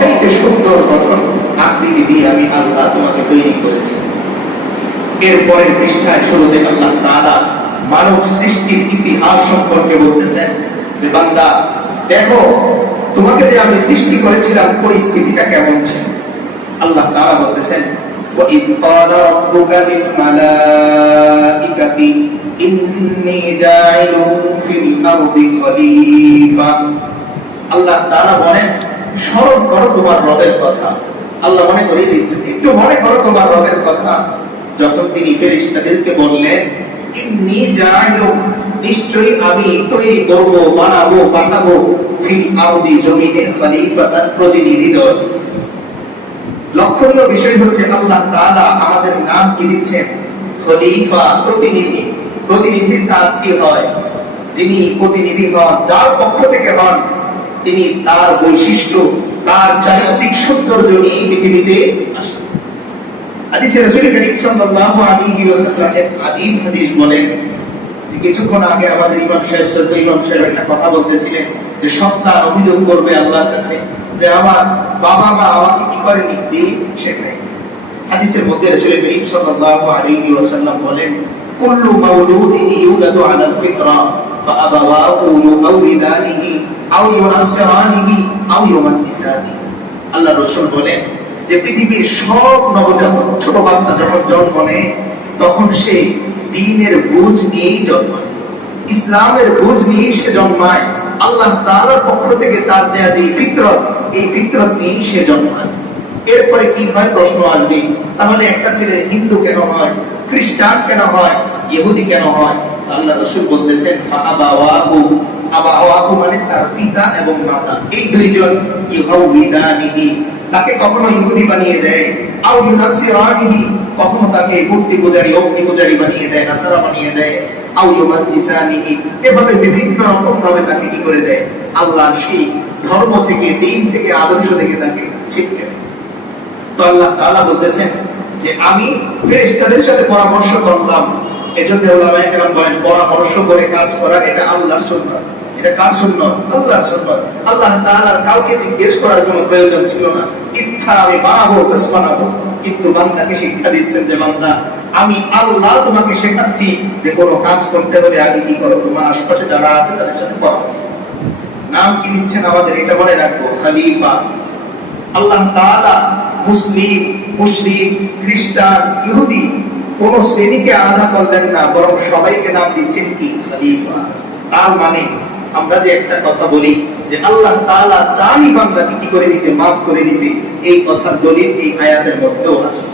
সবচাইতে সুন্দর গঠন আকৃতি দিয়ে আমি আল্লাহ তোমাকে তৈরি করেছি এরপরের পৃষ্ঠায় শুরুতে আল্লাহ তাআলা মানব সৃষ্টির ইতিহাস সম্পর্কে বলতেছেন যে বান্দা দেখো তোমাকে যে আমি সৃষ্টি করেছিলাম পরিস্থিতিটা কেমন ছিল আল্লাহ তাআলা বলতেছেন وَإِذْ قَالَ رَبُّكَ لِلْمَلَائِكَةِ إِنِّي جَاعِلٌ فِي الْأَرْضِ خَلِيفَةً আল্লাহ তাআলা বলেন স্মরণ করো তোমার রবের কথা। আল্লাহ মনে করিয়ে দিচ্ছেন একটু মনে করো তোমার রবের কথা। যখন তিনি ফেরেশতাদেরকে বললেন, ইন্নী নিশ্চয়ই আমি তৈরি করব, বানাবো পাঠাবো ফিল আরদি জমিনে খলিফাতান প্রতিনিধি দল। লক্ষণীয় বিষয় হচ্ছে আল্লাহ তাআলা আমাদের নাম কি দিচ্ছেন? খলিফা, প্রতিনিধি। প্রতিনিধির কাজ কি হয়? যিনি প্রতিনিধি হন, যার পক্ষ থেকে হন তিনি তার বৈশিষ্ট্য, তার চারিত্রিক সৌন্দর্য নিয়ে পৃথিবীতে আসেন। কিছুক্ষণ আগে আমাদের কথা বলতেছিলেন, যে অভিযোগ করবে আল্লাহর কাছে, যে আমার বাবা মা আমাকে মধ্যে বলেন কুল্লু মাউলুদিন ইউলাদু আলাল ফিতরা ফাআবাওয়াহু ইউআউলিদানিহি আও ইউনাসসিরানিহি আও ইউমাজ্জিসানিহি আল্লাহ রাসূল বলেন যে পৃথিবীর সব নবজাতক ছোট বাচ্চা যখন জন্ম নেয়, তখন সে দ্বীনের বুঝ নিয়েই জন্মায়। ইসলামের বুঝ নিয়েই সে জন্মায়। আল্লাহ তাআলার পক্ষ থেকে তার দেয়া যে ফিতরত, এই ফিতরত নিয়েই সে জন্মায়। এরপরে কি হয়? প্রশ্ন আসবে। তাহলে একটা ছেলে হিন্দু কেন হয়? খ্রিস্টান কেন হয়? ইহুদি কেন হয়? আল্লাহ রসুল বলতেছেন মানে তার পিতা এবং মাতা। এই দুইজন তাকে কখনো ইহুদি বানিয়ে দেয়? কখনো তাকে মূর্তি পূজারী, অগ্নি পূজারী বানিয়ে দেয়, নাসারা বানিয়ে দেয়? এভাবে বিভিন্ন রকম ভাবে তাকে কি করে দেয়? আল্লাহর সেই ধর্ম থেকে, দিন থেকে, আদর্শ থেকে তাকে ছিটকে তো আল্লাহ বলতেছেন যে, আমি ফেরেশতাদের সাথে পরামর্শ করলাম। এজন্য বলেন, পরামর্শ করে কাজ করা, এটা আল্লাহর সুন্নাত। এটা কার আল্লাহর আল্লাহ তাআলার কাউকে জিজ্ঞেস করার কোনো প্রয়োজন ছিল না। ইচ্ছা আমি বানাবো বানাবো, কিন্তু বান্দাকে শিক্ষা দিচ্ছেন যে, বান্দা, আমি আল্লাহ তোমাকে শেখাচ্ছি যে কোনো কাজ করতে হলে আগে কি করো? তোমার আশপাশে যারা আছে তাদের সাথে পরামর্শ নাম কি দিচ্ছেন আমাদের? এটা মনে রাখব, খলিফা। আল্লাহ তাআলা মুসলিম, মুশরিক, খ্রিস্টান, ইহুদি কোন শ্রেণীকে আলাদা করলেন না, বরং সবাইকে নাম দিচ্ছেন কি? খলিফা। তার মানে আমরা যে একটা কথা বলি যে আল্লাহ তাআলা চানি বান্দাকে কি করে দিতে মাফ করে দিতে এই কথার দলিল এই আয়াতের মধ্যেও আছে।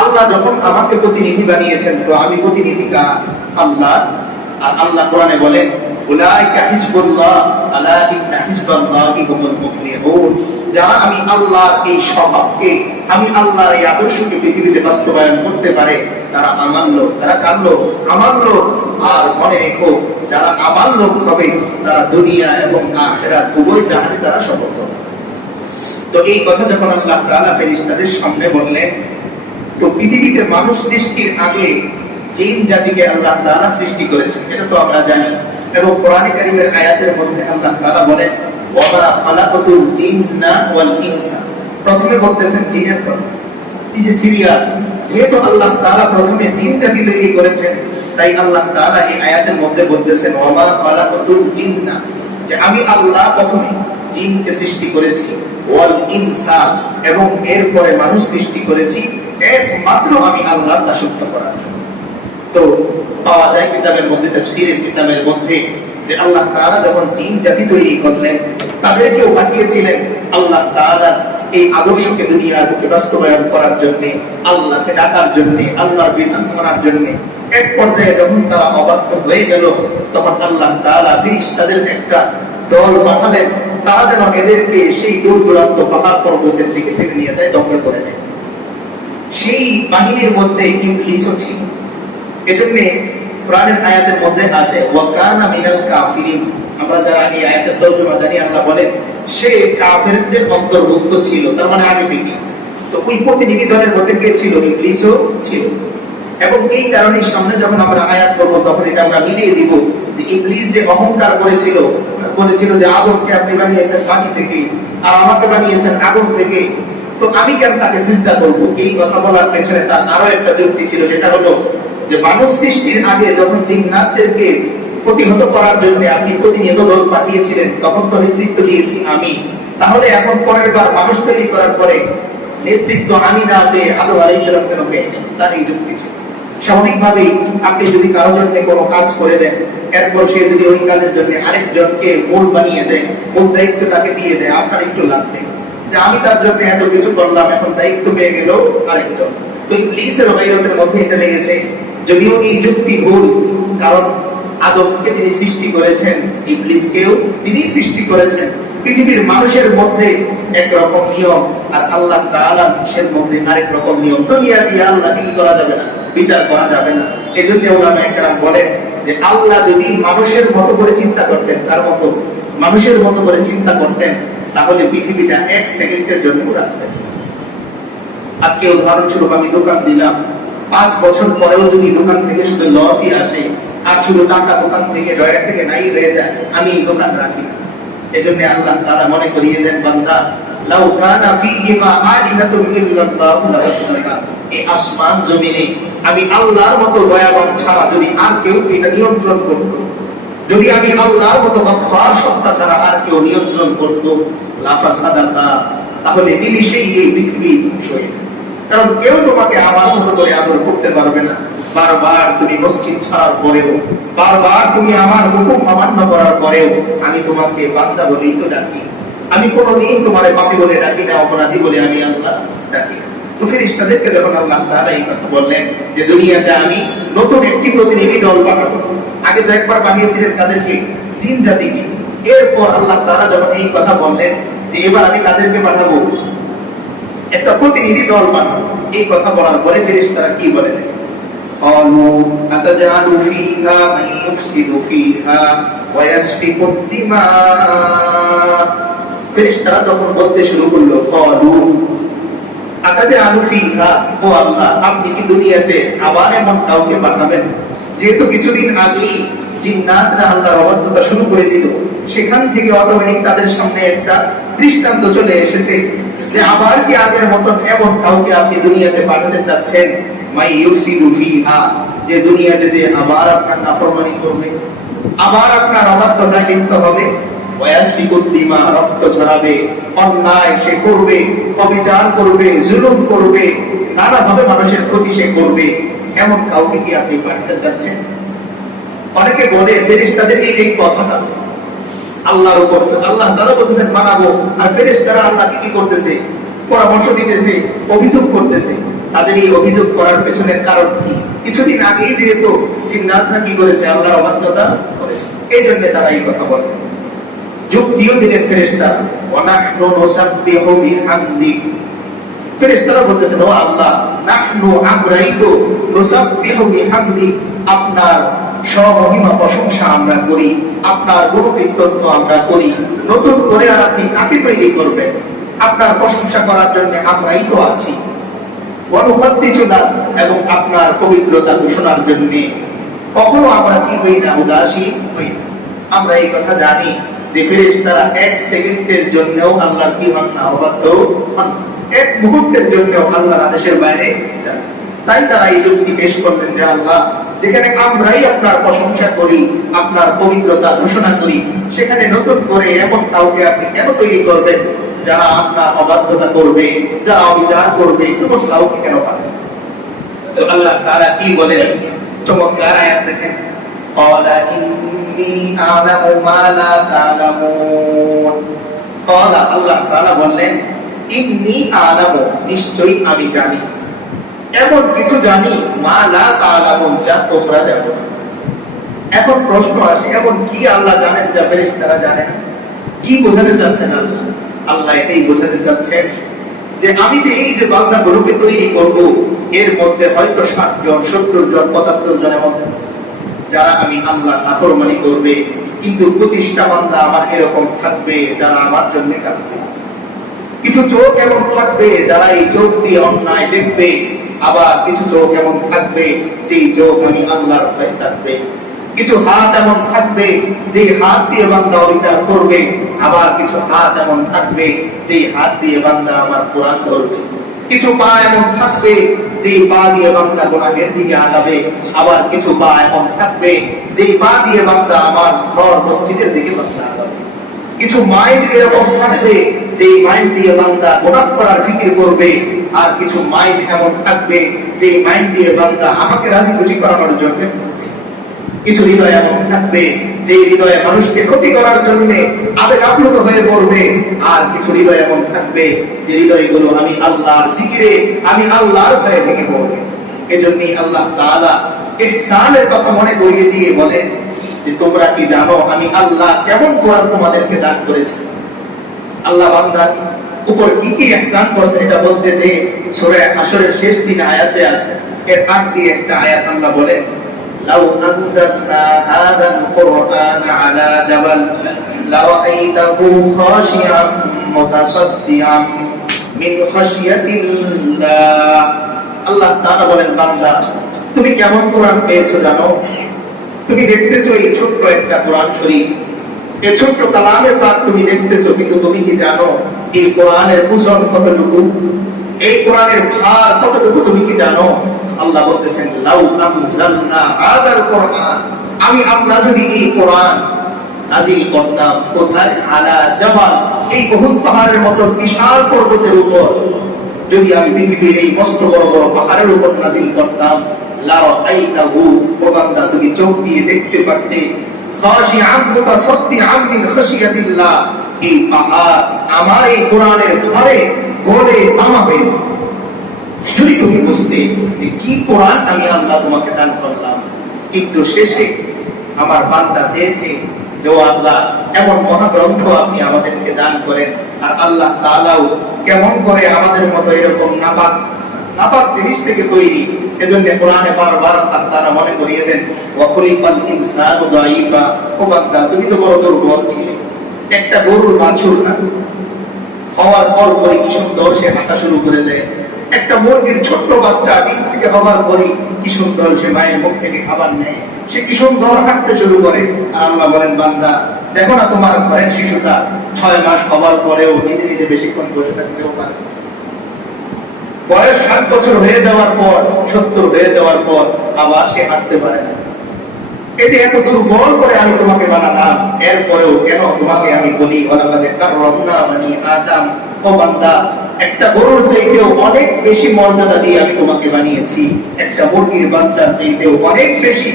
আল্লাহ যখন আমাকে প্রতিনিধি বানিয়েছেন, তো আমি প্রতিনিধি কার? আল্লাহ। আর আল্লাহ কোরআনে বলেন, উলাইকা হিজবুল্লাহ আলা ইন্না হিজবাল্লাহি হুমুল মুফলিহুন। যারা আমি আল্লাহর এই স্বভাবকে, আমি আল্লাহর এই আদর্শকে পৃথিবীতে বাস্তবায়ন করতে পারে, তারা আমার লোক, তারা কার লোক? আমার লোক। আর মনে রেখো, যারা আমার লোক হবে, তারা দুনিয়া এবং আখেরাত উভয় জাহানে তারা সফল হবে তো এই কথা যখন আল্লাহ তাআলা ফেরেশতাদের সামনে বললেন, তো পৃথিবীতে মানুষ সৃষ্টির আগে জিন জাতিকে আল্লাহ তাআলা সৃষ্টি করেছেন, এটা তো আমরা জানি। এবং কোরআনে আয়াতের মধ্যে আল্লাহ তালা বলেন প্রথমে বলতেছেন জিনের কথা। এই যে সিরিয়াল যেহেতু আল্লাহ প্রথমে জিন জাতি তৈরি করেছেন, তাই আল্লাহ এই আয়াতের মধ্যে বলতেছেন যে আমি আল্লাহ প্রথমে জিনকে সৃষ্টি করেছি, ওয়াল ইনসা, এবং এরপরে মানুষ সৃষ্টি করেছি, একমাত্র আমি আল্লাহর দাসত্ব করার। তো পাওয়া যায় কিতাবের মধ্যে, তাফসীরের কিতাবের মধ্যে যে আল্লাহ তাআলা যখন জিন জাতি তৈরি করলেন, তাদেরকেও পাঠিয়েছিলেন আল্লাহ তাআলা এই আদর্শকে দুনিয়ার বুকে বাস্তবায়ন করার জন্য, আল্লাহকে ডাকার জন্য, আল্লাহর বিধান মানার জন্য। এক পর্যায়ে যখন তারা অবাধ্য হয়ে গেল, তখন আল্লাহ তাআলা ফেরেশতাদের একটা দল পাঠালেন। তারা যেন এদেরকে সেই দূর দূরান্ত পাহাড় পর্বতের দিকে ফেলে নিয়ে যায়, দখল করে নেয়। সেই বাহিনীর মধ্যে ইবলিসও ছিল। এজন্য কোরআনের আয়াতের মধ্যে আছে ওয়াকানা মিনাল কাফিরিন। আমরা যারা এই আয়াতের তর্জমা জানি, আল্লাহ বলেন, সে কাফেরদের অন্তর্ভুক্ত ছিল, তার মানে আগে থেকে। তো ওই প্রতিনিধি দলের মধ্যে কে ছিল? ইবলিসও ছিল। এবং এই কারণে সামনে যখন আমরা আয়াত করব, তখন এটা আমরা মিলিয়ে দিব যে ইবলিস যে অহংকার করেছিল, বলেছিল যে আদমকে আপনি বানিয়েছেন পানি থেকে, আর আমাকে বানিয়েছেন আগুন থেকে। তো আমি কেন তাকে চিন্তা করব? এই কথা বলার পেছনে তার আরও একটা যুক্তি ছিল যেটা হলো যে মানুষ সৃষ্টির আগে যখন জিন্নাতদেরকে প্রতিহত করার জন্য আপনি প্রতিনিয়ত দল পাঠিয়েছিলেন, তখন তো নেতৃত্ব দিয়েছি আমি। তাহলে এখন পরের বার মানুষ তৈরি করার পরে নেতৃত্ব আমি না পেয়ে আদম আলাই সালাম কেন পেয়েছেন তার এই যুক্তি ছিল। স্বাভাবিকভাবেই আপনি যদি কারও জন্য কোনো কাজ করে দেন, এরপর সে যদি ওই কাজের জন্য আরেকজনকে মূল বানিয়ে দেয় মূল দায়িত্ব তাকে দিয়ে দেয়, আপনার একটু লাগবে যে আমি তার জন্য এত কিছু করলাম, এখন দায়িত্ব পেয়ে গেল আরেকজন। তো ইবলিসের বাইরতের মধ্যে এটা লেগেছে যদিও এই যুক্তি ভুল, কারণ আদমকে যিনি সৃষ্টি করেছেন, ইবলিসকেও তিনি সৃষ্টি করেছেন। পৃথিবীর মানুষের মধ্যে একরকম নিয়ম আর আল্লাহ মানুষের মধ্যে আরেক রকম নিয়ম। দুনিয়া দিয়ে আল্লাহকে কি করা যাবে না, বিচার করা যাবে না। এজন্য ওলামা একরাম বলেন যে, আল্লাহ যদি মানুষের মতো করে চিন্তা করতেন, তার মতো মানুষের মতো করে চিন্তা করতেন, তাহলে পৃথিবীটা এক সেকেন্ডের জন্য রাখতেন আজকে উদাহরণস্বরূপ আমি দোকান দিলাম। পাঁচ বছর পরেও যদি দোকান থেকে শুধু লসই আসে, আর শুধু টাকা দোকান থেকে ডয়ার থেকে নাই হয়ে যায়, আমি এই দোকান রাখি না এজন্য আল্লাহ তাআলা মনে করিয়ে দেন, বান্দা, লাউ কানা ফীহিমা আলিহাতুন ইল্লাল্লাহু এই আসমান জমিনে আমি আল্লাহর মতো দয়াবান ছাড়া যদি আর কেউ এটা নিয়ন্ত্রণ করত, যদি আমি আল্লাহর মতো গফফার সত্তা ছাড়া আর কেউ নিয়ন্ত্রণ করত লাফাসাদাতা তাহলে নিমিষেই এই পৃথিবী ধ্বংস হয়ে। কারণ কেউ তোমাকে আমার মতো করে আদর করতে পারবে না। বারবার তুমি মসজিদ ছাড়ার পরেও, বারবার তুমি আমার হুকুম অমান্য করার পরেও আমি তোমাকে বান্দা বলেই তো ডাকি। আমি কোনোদিন তোমার পাপি বলে ডাকি না, অপরাধী বলে আমি আল্লাহ ডাকি দুনিয়াতে আমি নতুন একটি প্রতিনিধি দল পাঠাবো। আগে তো একবার পাঠিয়েছিলেন এরপর আল্লাহ তাআলা যখন এই কথা বললেন যে, এবার আমি তাদেরকে পাঠাবো একটা প্রতিনিধি দল বানাবো এই কথা বলার পরে ফেরেশতারা কি বলে দেয় قالوا أتجعل فيها من يفسد فيها ويسفك الدماء ফেরেশতারা তখন বলতে শুরু করলো قالوا أتجعل فيها ও আল্লাহ আপনি কি দুনিয়াতে আবার এমন কাউকে পাঠাবেন যেহেতু কিছুদিন আগেই জিন্নাতরা আল্লাহর অবাধ্যতা শুরু করে দিল সেখান থেকে অটোমেটিক তাদের সামনে একটা দৃষ্টান্ত চলে এসেছে যে আবার কি আগের মতন এমন কাউকে আপনি দুনিয়াতে পাঠাতে চাচ্ছেন? মাই ইউসিদু ফিহা, যে দুনিয়াতে যে আবার আপনার নাফরমানি করবে, আবার আপনার অবাধ্যতায় লিপ্ত হবে। ওয়াসফিকুদ্দিমা রক্ত ঝরাবে অন্যায় সে করবে, অবিচার করবে, জুলুম করবে, নানাভাবে মানুষের ক্ষতি সে করবে। এমন কাউকে কি আপনি পাঠাতে চাচ্ছেন? অনেকে বলে এই কথাটা আল্লাহর উপর। আল্লাহ তারা বলতেছেন, বানাবো। আর ফেরেশতারা আল্লাহকে কি করতেছে? পরামর্শ দিতেছে, অভিযোগ করতেছে। তাদের এই অভিযোগ করার পেছনের কারণ কি? কিছুদিন আগেই যেহেতু জিন্নাতরা কি করেছে? আল্লাহর অবাধ্যতা করেছে। এই জন্য তারা এই কথা বলে। যুক্তিও দিলেন ফেরেশতা ওয়ানাহনু নুসাব্বিহু বিহামদিক ফেরেশতারা বলতেছেন, ও আল্লাহ, নাহনু আমরাই তো নুসাব্বিহু বিহামদিক আপনার স্বমহিমা প্রশংসা আমরা করি, আপনার গুণকীর্তন আমরা করি, নতুন করে আর আপনি কাকে তৈরি করবেন? আপনার প্রশংসা করার জন্য আমরাই তো আছি। এবং আপনার পবিত্রতা ঘোষণার জন্য। কখনো আমরা কি হই না উদাসীন হই না? আমরা এই কথা জানি যে ফেরেশতারা এক সেকেন্ডের জন্যও আল্লাহর কি হন না অবাধ্য হন এক মুহূর্তের জন্য আল্লাহর আদেশের বাইরে যান। তাই তারা এই যুক্তি পেশ করলেন যে আল্লাহ যেখানে আমরাই আপনার প্রশংসা করি আপনার পবিত্রতা ঘোষণা করি সেখানে নতুন করে এমন কাউকে আপনি কেন তৈরি করবেন যারা আপনার অবাধ্যতা করবে যারা অবিচার করবে তখন কাউকে কেন পাবেন তো আল্লাহ তারা কি বলেন চমৎকার আয়াত দেখেন قال إني أعلم ما لا تعلمون قال আল্লাহ তাআলা বললেন ইন্নি আলামু নিশ্চয়ই আমি জানি এমন কিছু জানি? মা লা তাআলামুন, যা তোমরা জানো। এখন প্রশ্ন আসে এমন কি আল্লাহ জানেন যা ফেরেশতারা জানে না? কি বোঝাতে চাচ্ছেন আল্লাহ? আল্লাহ এটাই বোঝাতে চাচ্ছেন যে আমি যে এই যে বান্দা গ্রুপে তৈরি করব, এর মধ্যে হয়তো ষাট জন সত্তর জন পঁচাত্তর জনের মধ্যে। যারা আমি আল্লাহ নাফরমানি করবে, কিন্তু পঁচিশটা বান্দা আমার এরকম থাকবে, যারা আমার জন্য কাঁদবে। কিছু চোখ এমন থাকবে, যারা এই চোখ দিয়ে অন্যায় দেখবে। আবার কিছু চোখ এমন থাকবে, যেই চোখ আমি আল্লাহর ভয় থাকবে। কিছু হাত এমন থাকবে যে হাত দিয়ে বান্দা অবিচার করবে। আবার কিছু হাত এমন থাকবে যে হাত দিয়ে বান্দা আমার কোরআন ধরবে। কিছু পা এমন থাকবে যে পা দিয়ে বান্দা গোনাহের দিকে আগাবে। আবার কিছু পা এমন থাকবে যে পা দিয়ে বান্দা আমার ঘর, মসজিদের দিকে বান্দা আগাবে। কিছু মাইন্ড এরকম থাকবে যে মাইন্ড দিয়ে বান্দা গোনাহ করার ফিকির করবে। আর কিছু মাইন্ড এমন থাকবে যে মাইন্ড দিয়ে বান্দা আমাকে রাজি খুশি করানোর জন্য কিছু হৃদয় এমন থাকবে যে হৃদয়ে মানুষকে ক্ষতি করার জন্য আবেগ আপ্লুত হয়ে পড়বে। আর কিছু হৃদয় এমন থাকবে যে হৃদয়গুলো আমি আল্লাহর জিকিরে, আমি আল্লাহর ভয়ে ভেঙে পড়বে। এজন্যই আল্লাহ তাআলা ইহসানের কথা মনে করিয়ে দিয়ে বলেন যে, তোমরা কি জানো আমি আল্লাহ কেমন কোরআন তোমাদেরকে দান করেছি? আল্লাহ বান্দার উপর কি কি ইহসান করছে এটা বলতে যে সূরা হাশরের শেষ তিন আয়াতে আছে। এর আগ দিয়ে একটা আয়াত আল্লাহ বলেন, লাউ আনজালনা হাদাল কুরআন আলা জাবাল খাশিয়াম মিন খাশিয়াতিল্লাহ। আল্লাহ তাআলা বলেন, বান্দা, তুমি কেমন কোরআন পেয়েছ জানো? তুমি দেখতেছো এই ছোট্ট একটা কোরআন শরীফ। এই ছোট্ট কালামে পাক তুমি দেখতেছো, কিন্তু তুমি কি জানো, এই কোরআনের কতটুকু? এই কোরআনের ভার কতটুকু তুমি কি জানো? আল্লাহ বলতেছেন, লাউ হাদাল কোরআন। আমি যদি এই কোরআন নাজিল করতাম, কোথায়? আলা জাবাল, এই বহুত পাহাড়ের মতো বিশাল পর্বতের উপর। যদি আমি পৃথিবীর এই মস্ত বড় বড় পাহাড়ের উপর নাজিল করতাম লাও আইতাহু ও তুমি চোখ দিয়ে দেখতে পারতে। এই পাহাড় আমার এই কোরআনের ভারে গলে তামা হয়ে যদি তুমি বুঝতে যে কি কোরআন আমি আল্লাহ তোমাকে দান করলাম, কিন্তু শেষে আমার বান্দা চেয়েছে যে আল্লাহ, এমন মহাগ্রন্থ আপনি আমাদেরকে দান করেন, আর আল্লাহ তাআলাও কেমন করে আমাদের মতো এরকম নাপাক নাপাক জিনিস থেকে তৈরি। এজন্য কোরআনে বারবার তাআলা মনে করিয়ে দেন ওয়াকুলিকাল ইনসানু দাঈফা। ও বান্দা, তুমি তো বড় দুর্বল ছিলে। একটা গরুর বাছুর না। হওয়ার পর পরে কি সুন্দর সে হাঁটা শুরু করে দেয়। একটা মুরগির ছোট্ট বাচ্চা ডিম থেকে হওয়ার পরে কি সুন্দর সে মায়ের মুখ থেকে খাবার নেয়। সে কি সুন্দর হাঁটতে শুরু করে। আর আল্লাহ বলেন, বান্দা, দেখো না তোমার ঘরের শিশুটা ছয় মাস হওয়ার পরেও নিজে নিজে বেশিক্ষণ বসে থাকতেও পারে বয়স সাত বছর হয়ে যাওয়ার পর, সত্তর হয়ে যাওয়ার পর আবার সে হাঁটতে পারে না। এই যে এত দুর্বল করে আমি তোমাকে বানালাম, এরপরেও কেন তোমাকে আমি বলি একটা গরুর চাইতেও অনেক বেশি মর্যাদা দিয়ে আমি তোমাকে বানিয়েছি, একটা মুরগির বাচ্চার চাইতেও অনেক বেশি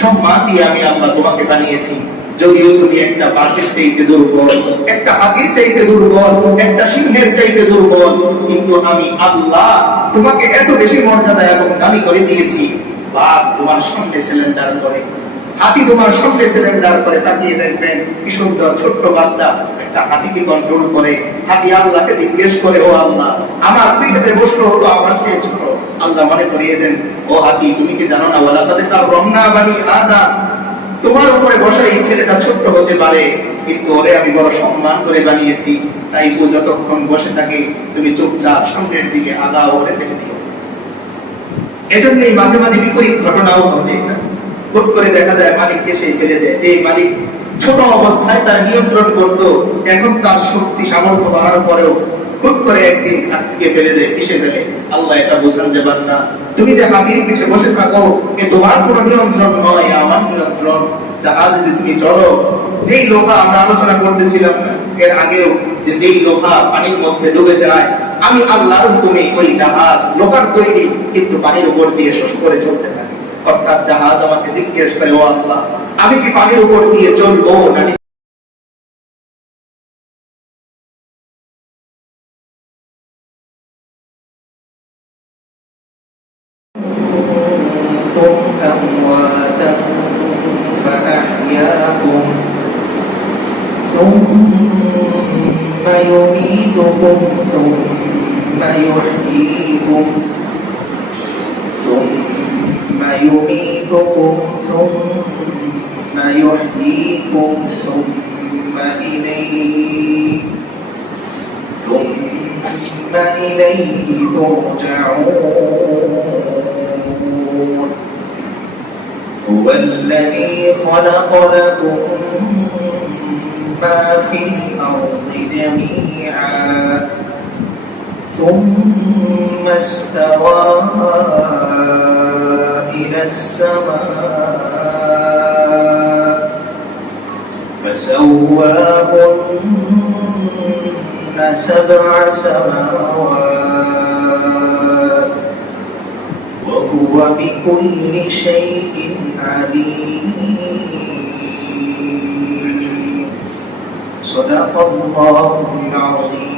সম্মান দিয়ে আমি আল্লাহ তোমাকে বানিয়েছি। যদিও তুমি একটা বাঘের চাইতে দুর্বল, একটা হাতির চাইতে দুর্বল, একটা সিংহের চাইতে দুর্বল, কিন্তু আমি আল্লাহ তোমাকে এত বেশি মর্যাদা এবং দামি করে দিয়েছি। বাঘ তোমার সামনে সিলিন্ডার করে, হাতি তোমার সামনে সিলিন্ডার করে তাকিয়ে দেখবেন কি সুন্দর ছোট্ট বাচ্চা একটা হাতিকে কন্ট্রোল করে। হাতি আল্লাহকে জিজ্ঞেস করে, ও আল্লাহ, আমার পিঠে বসল হতো আমার চেয়ে ছোট? আল্লাহ মনে করিয়ে দেন, ও হাতি, তুমি কি জানো না? ওলা তাদের তার রমনা বানি আদা তোমার উপরে বসা এই ছেলেটা ছোট্ট হতে পারে, কিন্তু ওরে আমি বড় সম্মান করে বানিয়েছি, তাই ও যতক্ষণ বসে থাকে, তুমি চুপচাপ সামনের দিকে আগাও ওরে ফেলে দিও। এজন্যই মাঝে মাঝে বিপরীত ঘটনাও ঘটে না হুট করে দেখা যায় মালিককে সেই ফেলে দেয়, যে মালিক ছোট অবস্থায় তার নিয়ন্ত্রণ করত, এখন তার শক্তি সামর্থ্য বাড়ার পরেও হুট করে একদিন হাতকে ফেলে দেয় এসে ফেলে। আল্লাহ এটা বোঝান যে বান্দা তুমি যে হাতির পিঠে বসে থাকো, এ তোমার কোনো নিয়ন্ত্রণ নয়, আমার নিয়ন্ত্রণ। জাহাজে যে তুমি চড়ো যেই লোহা আমরা আলোচনা করতেছিলাম, এর আগেও যে যেই লোহা পানির মধ্যে ডুবে যায়, আমি আল্লাহর হুকুমে ওই জাহাজ লোহার তৈরি কিন্তু পানির উপর দিয়ে শোষ করে চলতে থাকে। অর্থাৎ জাহাজ আমাকে জিজ্ঞেস করে, ও আল্লাহ, আমি কি পানির উপর দিয়ে চলবো না ثم استوى إلى السماء فسواهن سبع سماوات وهو بكل شيء عليم. صدق الله العظيم.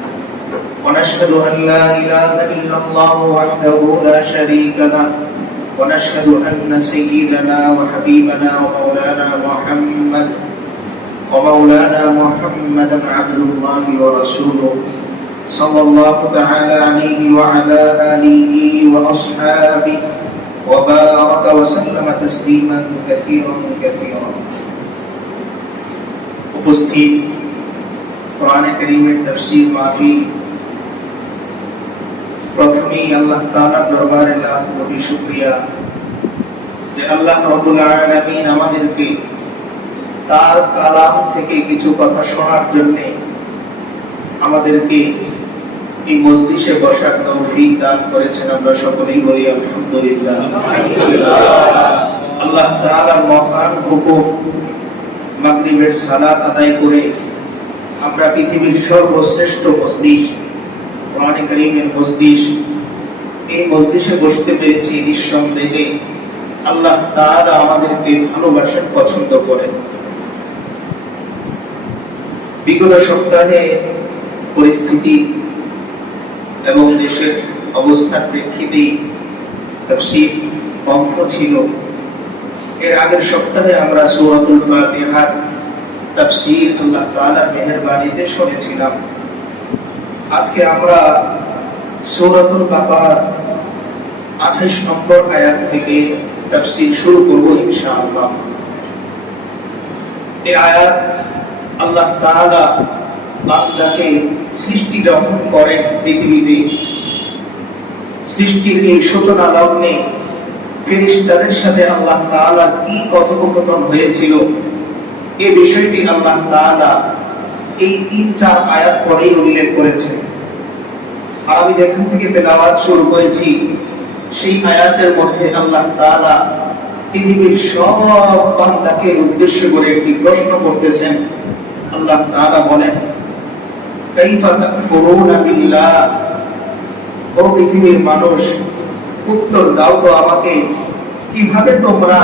ونشهد ان لا اله الا الله وحده لا شريك له ونشهد ان سيدنا وحبيبنا ومولانا محمد ومولانا محمدا عبد الله ورسوله صلى الله تعالى عليه وعلى آله وأصحابه وبارك وسلم تسليما كثيرا كثيرا উপস্থিত কোরআনে করিমের তফসির মাহফিল প্রথমেই আল্লাহ তাআলার দরবারে লাখ কোটি শুকরিয়া যে আল্লাহ আলামিন আমাদেরকে তার কালাম থেকে কিছু কথা শোনার জন্য আমাদেরকে এই মজলিসে বসার তৌফিক দান করেছেন। আমরা সকলেই বলি আলহামদুলিল্লাহ। আল্লাহ তাআলার মহান হুকুম মাগরিবের সালাত আদায় করে আমরা পৃথিবীর সর্বশ্রেষ্ঠ মজলিস কোরআনে কারীমের মজলিস। এই মজলিসে বসতে পেরেছি নিঃসন্দেহে। আল্লাহ তাআলা আমাদেরকে ভালোবাসেন পছন্দ করেন। বিগত সপ্তাহে পরিস্থিতি এবং দেশের অবস্থার প্রেক্ষিতেই তাফসীর বন্ধ ছিল। এর আগের সপ্তাহে আমরা সূরাতুল ফাতিহার তাফসীর আল্লাহ তাআলার মেহেরবানিতে শুনেছিলাম। আজকে আমরা সূরাতুল বাকারার 28 নম্বর আয়াত থেকে তাফসীর শুরু করব ইনশাআল্লাহ। এই আয়াত আল্লাহ তাআলা বান্দাকে সৃষ্টি যখন করেন পৃথিবীতে, সৃষ্টির এই সূচনা লগ্নে ফেরেশতাদের সাথে আল্লাহ তাআলা কি কথোপকথন হয়েছিল, এ বিষয়টি আল্লাহ তাআলা এই তিন চার আয়াত পরেই উল্লেখ করেছেন। আর আমি যেখান থেকে তেলাওয়াত শুরু করেছি, সেই আয়াতের মধ্যে আল্লাহ তাআলা পৃথিবীর সব বান্দাকে উদ্দেশ্য করে একটি প্রশ্ন করতেছেন। আল্লাহ তাআলা বলেন, কাইফা তাকফুরুনা বিল্লাহ? ও পৃথিবীর মানুষ, উত্তর দাও তো আমাকে, কীভাবে তোমরা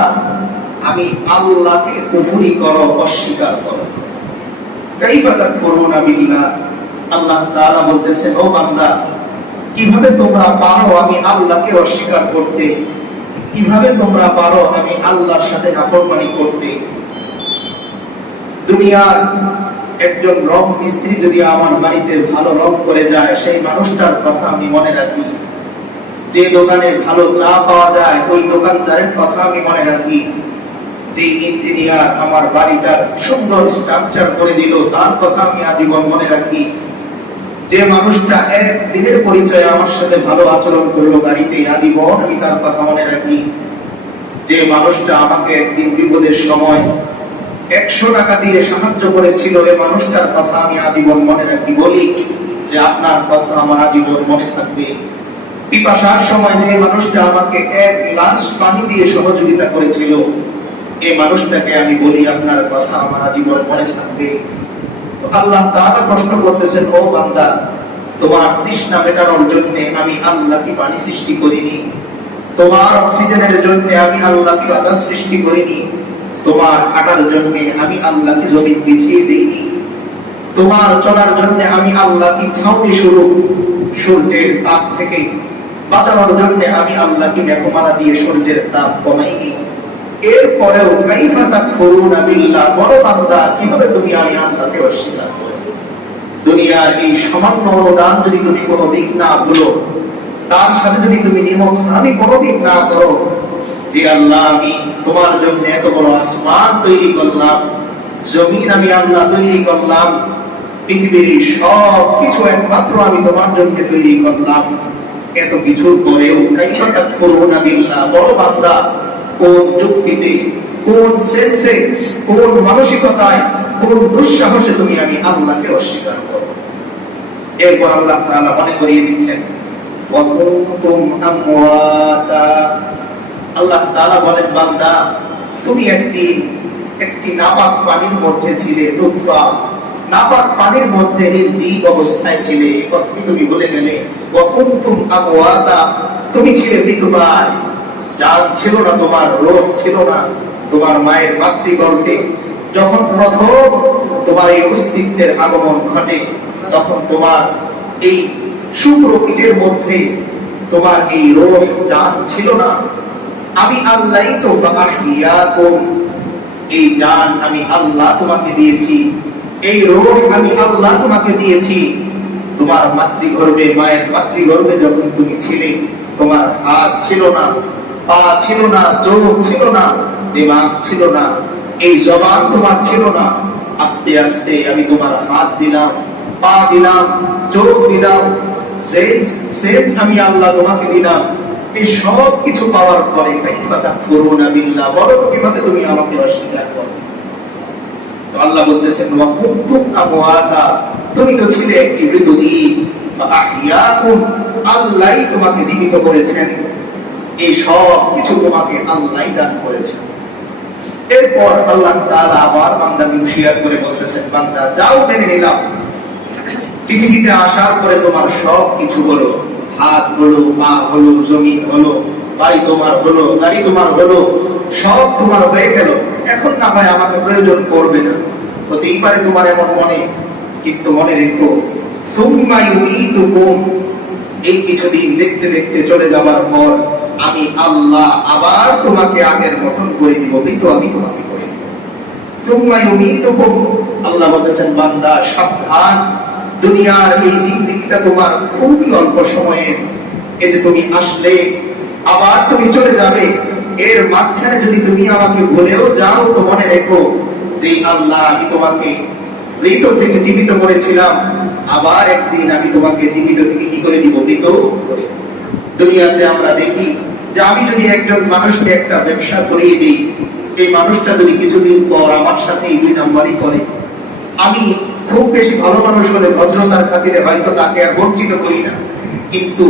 আমি আল্লাহকে কুফরি করো, অস্বীকার করো? কাইফা তাকফুরুনা বিল্লাহ? আল্লাহ তাআলা বলতেছেন, ও বান্দা কীভাবে তোমরা পারো আমি আল্লাহকে অস্বীকার করতে? কীভাবে তোমরা পারো আমি আল্লাহর সাথে নাফরমানি করতে? দুনিয়ার একজন রং মিস্ত্রি যদি আমার বাড়িতে ভালো রং করে যায়, সেই মানুষটার কথা আমি মনে রাখি। যে দোকানে ভালো চা পাওয়া যায়, ওই দোকানদারের কথা আমি মনে রাখি। যে ইঞ্জিনিয়ার আমার বাড়িটার সুন্দর স্ট্রাকচার করে দিল, তার কথা আমি আজীবন মনে রাখি। যে মানুষটা এক দিনের পরিচয় আমার সাথে ভালো আচরণ করল গাড়িতে আজীবন আমি তার কথা মনে রাখি। যে মানুষটা আমাকে একদিন বিপদের সময় একশো টাকা দিয়ে সাহায্য করেছিল এই মানুষটার কথা আমি আজীবন মনে রাখি। বলি যে আপনার কথা আমার আজীবন মনে থাকবে। পিপাসার সময় যে মানুষটা আমাকে এক গ্লাস পানি দিয়ে সহযোগিতা করেছিল এই মানুষটাকে আমি বলি, আপনার কথা আমার আজীবন মনে থাকবে। তো আল্লাহ তাআলা প্রশ্ন করতেছেন, ও বান্দা, তোমার তৃষ্ণা মেটানোর জন্য আমি পানি সৃষ্টি করিনি। তোমার অক্সিজেনের জন্য আমি বাতাস সৃষ্টি করিনি। তোমার হাঁটার জন্য আমি জমিন বিছিয়ে দেইনি। তোমার চলার জন্য আমি আল্লাহ কি ছাউনি শুরু সূর্যের তাপ থেকে বাঁচানোর জন্য আমি আল্লাহ কি মেঘমালা দিয়ে সূর্যের তাপ কমাইনি। এরপরেও কাইফা তাকফুরুনা বিল্লাহ বড় বান্দা কীভাবে তুমি আমি আল্লাহকে অস্বীকার করো? দুনিয়ার এই সামান্য অনুদান যদি তুমি কোনো দিক না ভুলো, তার সাথে যদি তুমি নিমক আমি কোনো দিক না করো, যে আল্লাহ, আমি তোমার জন্য এত বড় আসমান তৈরি করলাম, জমিন আমি আল্লাহ তৈরি করলাম, পৃথিবীর সব কিছু একমাত্র আমি তোমার জন্য তৈরি করলাম, এত কিছুর পরেও কাইফা তাকফুরুনা বিল্লাহ বড় বান্দা কোন যুক্তিতে, কোন সেন্সে কোন মানসিকতায়, কোন দুঃসাহসে তুমি আমি আল্লাহকে অস্বীকার করো এরপর আল্লাহ তাআলা মনে করিয়ে দিচ্ছেন আল্লাহ তাআলা বলেন, বান্দা, তুমি একটি একটি নাপাক পানির মধ্যে ছিলে, লুৎফা। নাপাক পানির মধ্যে নির্জীব অবস্থায় ছিলে তুমি বলে গেলে? তুমি ছিলে বিধবা জান ছিল না, তোমার রোগ ছিল না, তোমার মায়ের মাতৃগর্ভে। যখন প্রথম তোমার এই অস্তিত্বের আগমন ঘটে, তখন তোমার এই সুপ্রকৃতির মধ্যে তোমার এই রোগ জান ছিল না। আমি আল্লাহই তো এই জান আমি আল্লাহ তোমাকে দিয়েছি। এই রোগ আমি আল্লাহ তোমাকে দিয়েছি। তোমার মাতৃগর্ভে, মায়ের মাতৃগর্ভে যখন তুমি ছিলে, তোমার হাত ছিল না। পা ছিল না, চোখ ছিল না, দিমাগ ছিল না, এই জবান তোমার ছিল না। আস্তে আস্তে আমি তোমার হাত দিলাম, পা দিলাম, চোখ দিলাম আমি আল্লাহ তোমাকে দিলাম। এই সব কিছু পাওয়ার পরে কাইফাতা করুণা বিল্লাহ, বলো তো কীভাবে তুমি আমাকে অস্বীকার করো? তো আল্লাহ বলতেছেন, ওয়া কুনতুম আমওয়াতা তুমি তো ছিলে একটি মৃত জীব। আল্লাহই তোমাকে জীবিত করেছেন। এই সব কিছু তোমাকে আল্লাহই দান করেছেন এরপর আল্লাহ তাআলা আবার বান্দাকে হুঁশিয়ার করে বলতেছেন, বান্দা, যাও মেনে নিলাম। পৃথিবীতে আসার পরে তোমার সব কিছু হলো, হাত হলো, পা হলো, জমিন হলো, বাড়ি তোমার হলো, গাড়ি তোমার হলো, সব তোমার হয়ে গেল। এখন না হয় আমাকে প্রয়োজন করবে না। হতেই পারে তোমার এমন মনে, কিন্তু মনে রেখো তুম্মা ইউমিতুকুম এই কিছুদিন দেখতে দেখতে চলে যাবার পর আমি আল্লাহ আবার তোমাকে আগের মতন করে দিব, মৃত আমি তোমাকে করে দিব। খুবই অল্প তুমি আসলে, আবার যাবে। এর মাঝখানে যদি তুমি আমাকে ভুলেও যাও, তো মনে রেখো যে আল্লাহ, আমি তোমাকে মৃত থেকে জীবিত করেছিলাম। আবার একদিন আমি তোমাকে জীবিত থেকে কি করে দিব মৃত দুনিয়াতে আমরা দেখি যে আমি যদি একজন মানুষকে একটা ব্যবসা করিয়ে দিই, এই মানুষটা যদি কিছুদিন পর আমার সাথে এই দুই নাম্বারই করে, আমি খুব বেশি ভালো মানুষ হলে ভদ্রতার খাতিরে হয়তো তাকে আর বঞ্চিত করি না। কিন্তু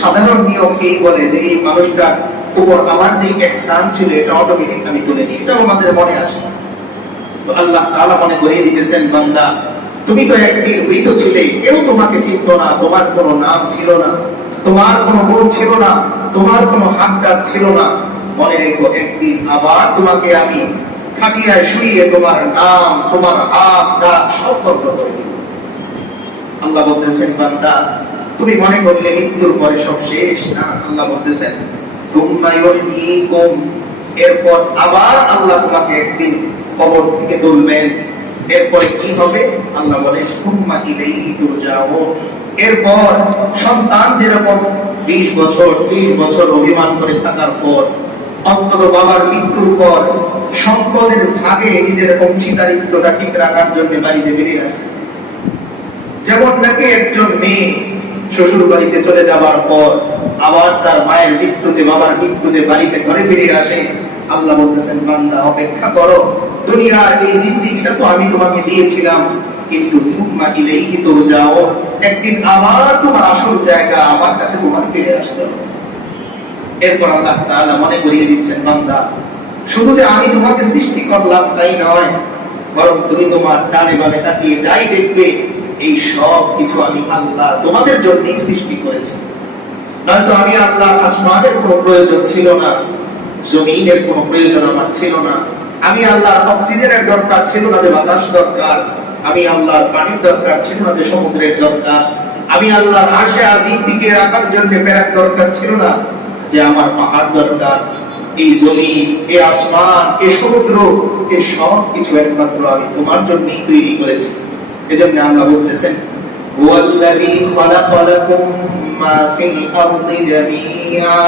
সাধারণ নিয়ম এই বলে যে এই মানুষটার উপর আমার যে একসান ছিল, এটা অটোমেটিক আমি তুলে নিই এটাও আমাদের মনে আসে। তো আল্লাহ তাআলা মনে করিয়ে দিতেছেন, বান্দা তুমি তো একদিন মৃত ছিলে, কেউ তোমাকে চিনত না, তোমার কোনো নাম ছিল না, তোমার কোনো গুণ ছিল না, তোমার কোনো হাতটার ছিল না। মনে রেখো, একদিন আবার তোমাকে আমি খাটিয়ায় শুইয়ে তোমার নাম, তোমার হাত ডাক সব বন্ধ করে দিব। আল্লাহ বলতেছেন, বান্দা, তুমি মনে করলে মৃত্যুর পরে সব শেষ? না, আল্লাহ বলতেছেন এরপর আবার আল্লাহ তোমাকে একদিন কবর থেকে তুলবেন। এরপরে কি হবে? আল্লাহ বলে এরপর সন্তান যেরকম 20 বছর 30 বছর অভিমান করে থাকার পর অন্তত বাবার মৃত্যুর পর সম্পদের ভাগে নিজের অংশীদারিত্বটা ঠিক রাখার জন্য বাড়িতে বেরিয়ে আসে। যেমন নাকি একজন মেয়ে শ্বশুর বাড়িতে চলে যাবার পর, আবার তার মায়ের মৃত্যুতে, বাবার মৃত্যুতে বাড়িতে ঘরে ফিরে আসে। আল্লাহ বলতেছেন, বান্দা, অপেক্ষা করো। দুনিয়ার এই জিন্দিগিটা তো আমি তোমাকে দিয়েছিলাম, কিন্তু তুম্মা ইলাইহি তুরজাও একদিন আবার তোমার আসল জায়গা আমার কাছে তোমার ফিরে আসতে এরপর আল্লাহ তাআলা মনে করিয়ে দিচ্ছেন, বান্দা, শুধু যে আমি তোমাকে সৃষ্টি করলাম তাই নয়, বরং তুমি তোমার ডানে বামে তাকিয়ে যাই দেখবে, এই সব কিছু আমি আল্লাহ তোমাদের জন্যই সৃষ্টি করেছি। নয়তো আমি আল্লাহ আসমানের কোনো প্রয়োজন ছিল না জমিনের কোন প্রয়োজন আমার ছিল না। আমি আল্লাহর অক্সিজেনের দরকার ছিল না যে বাতাস দরকার। আমি আল্লাহর পানির দরকার ছিল না যে সমুদ্রের দরকার। আমি আল্লাহর আশে আজিম টিকে রাখার জন্য বেড়ার দরকার ছিল না যে আমার পাহাড় দরকার। এই জমি, এ আসমান, এ সমুদ্র, এ সব কিছু একমাত্র আমি তোমার জন্যই তৈরি করেছি। এজন্য আল্লাহ বলতেছেন ওয়াল্লাযী খালাকা মা ফিল আরদি জামিআ।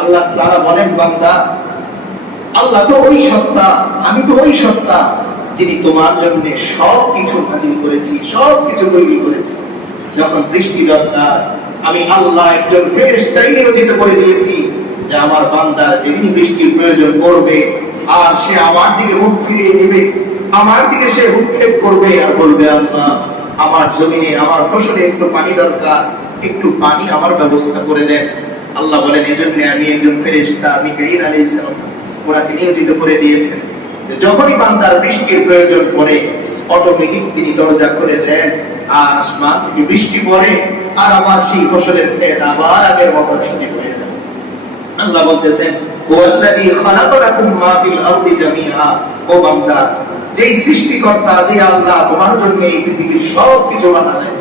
আল্লাহ তাআলা বলেন, বান্দা, আল্লাহ তো ওই সত্তা, আমি তো ওই সত্তা যিনি তোমার জন্য সব কিছু হাজির করেছি সব কিছু তৈরি করেছি। যখন বৃষ্টি দরকার, আমি আল্লাহ একজন ফেরেশতাই নিয়োজিত করে দিয়েছি যে আমার বান্দার যেদিন বৃষ্টির প্রয়োজন পড়বে, আর সে আমার দিকে মুখ ফিরিয়ে নেবে আমার দিকে সে উৎক্ষেপ করবে আর বলবে, আল্লাহ, আমার জমিনে, আমার ফসলে একটু পানি দরকার, একটু পানি আমার ব্যবস্থা করে দেন। আল্লাহ বলেন, এজন্য আমি একজন ফেরেশতা মিকাইল ওনাকে নিয়োজিত করে দিয়েছেন। যখনই বান্দার বৃষ্টির প্রয়োজন পড়ে, অটোমেটিক তিনি দরজা করে দেন আর আসমান থেকে বৃষ্টি পড়ে, আর আমার সেই ফসলের ক্ষেত আবার আগের মতো সজীব হয়ে যায়। আল্লাহ বলতেছেন ও বান্দা, যেই সৃষ্টিকর্তা যে আল্লাহ তোমার জন্য এই পৃথিবীর সব কিছু বানালেন,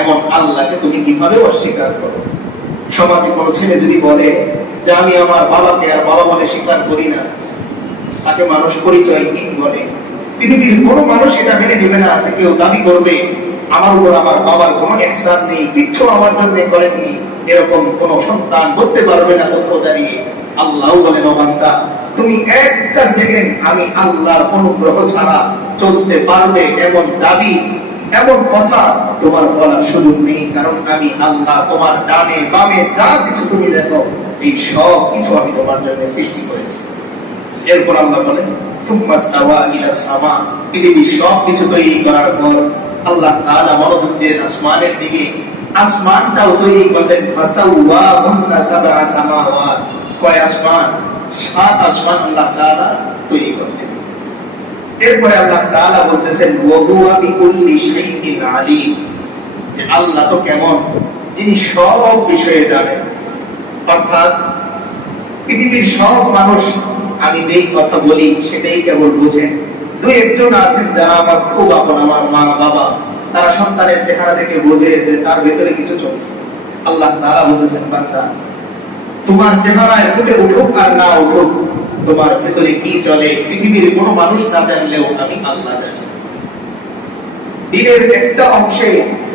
এমন আল্লাহকে তুমি কীভাবে অস্বীকার করো? সমাজে কোনো ছেলে যদি বলে যে আমি আমার বাবাকে আর বাবা বলে স্বীকার করি না, তাকে মানুষ পরিচয় কি বলে। পৃথিবীর কোনো মানুষ এটা মেনে নেবে না যে কেউ দাবি করবে, আমার উপর আমার বাবার কোনো এহসান নেই, কিচ্ছু আমার জন্য করেননি। এরকম কোন সন্তান বলতে পারবে না কোথাও দাঁড়িয়ে। আল্লাহ বলেন, ও তুমি একটা সেকেন্ড আমি আল্লাহর অনুগ্রহ ছাড়া চলতে পারবে এমন দাবি এমন কথা তোমার বলার সুযোগ নেই, কারণ আমি আল্লাহ তোমার ডানে বামে যা কিছু তুমি দেখো, এই সব কিছু আমি তোমার জন্য সৃষ্টি করেছি। এরপর আল্লাহ বলেন আসমানটাও আসমান? আল্লাহ তৈরি করলেন। এরপরে আল্লাহ তাআলা বলতেছেন যে আল্লাহ তো কেমন? যিনি সব বিষয়ে জানেন। অর্থাৎ পৃথিবীর সব মানুষ, আমি যেই কথা বলি, সেটাই কেবল বুঝেন। দুই একজন আছেন যারা আমার খুব আপন, আমার মা, বাবা। তারা সন্তানের চেহারা দেখে বোঝে যে তার ভেতরে কিছু চলছে। আল্লাহ তারা বলতেছেন, বান্দা, তোমার চেহারায় ফুটে উঠুক আর না উঠুক। তোমার ভেতরে কি চলে, পৃথিবীর কোনো মানুষ না জানলেও আমি আল্লাহ জানি। দিনের একটা অংশে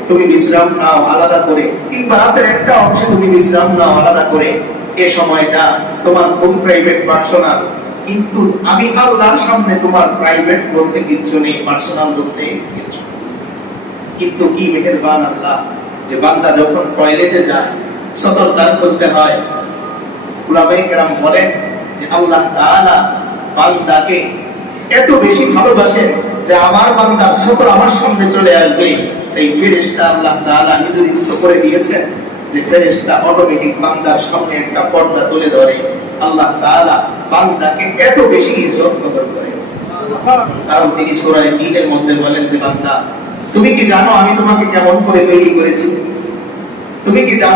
তুমি বিশ্রাম নাও আলাদা করে, কিংবা রাতের একটা অংশে তুমি বিশ্রাম নাও আলাদা করে, এ সময়টা তোমার খুব প্রাইভেট পার্সোনাল কিন্তু আমি আল্লাহর সামনে তোমার প্রাইভেট বলতে কিচ্ছু নেই পার্সোনাল বলতে কিচ্ছু কিন্তু কি মেহেরবান আল্লাহ যে বান্দা যখন টয়লেটে যায় সতর দান করতে হয়। উলামায়ে কেরাম বলেন যে আল্লাহ বান্দাকে এত বেশি ভালোবাসেন যে আমার বান্দার সতর আমার সামনে চলে আসবে। এই ফেরেশতা আল্লাহ তাআলা নিযুক্ত করে দিয়েছেন যে অটোমেটিক বান্দার সামনে একটা পর্দা তুলে ধরে। আল্লাহ তাআলা বান্দাকে এত বেশি ইজ্জত কদর করে। কারণ তিনি নীলের মধ্যে বলেন যে বান্দা, তুমি কি জানো আমি তোমাকে কেমন করে তৈরি করেছি? তুমি কি জানো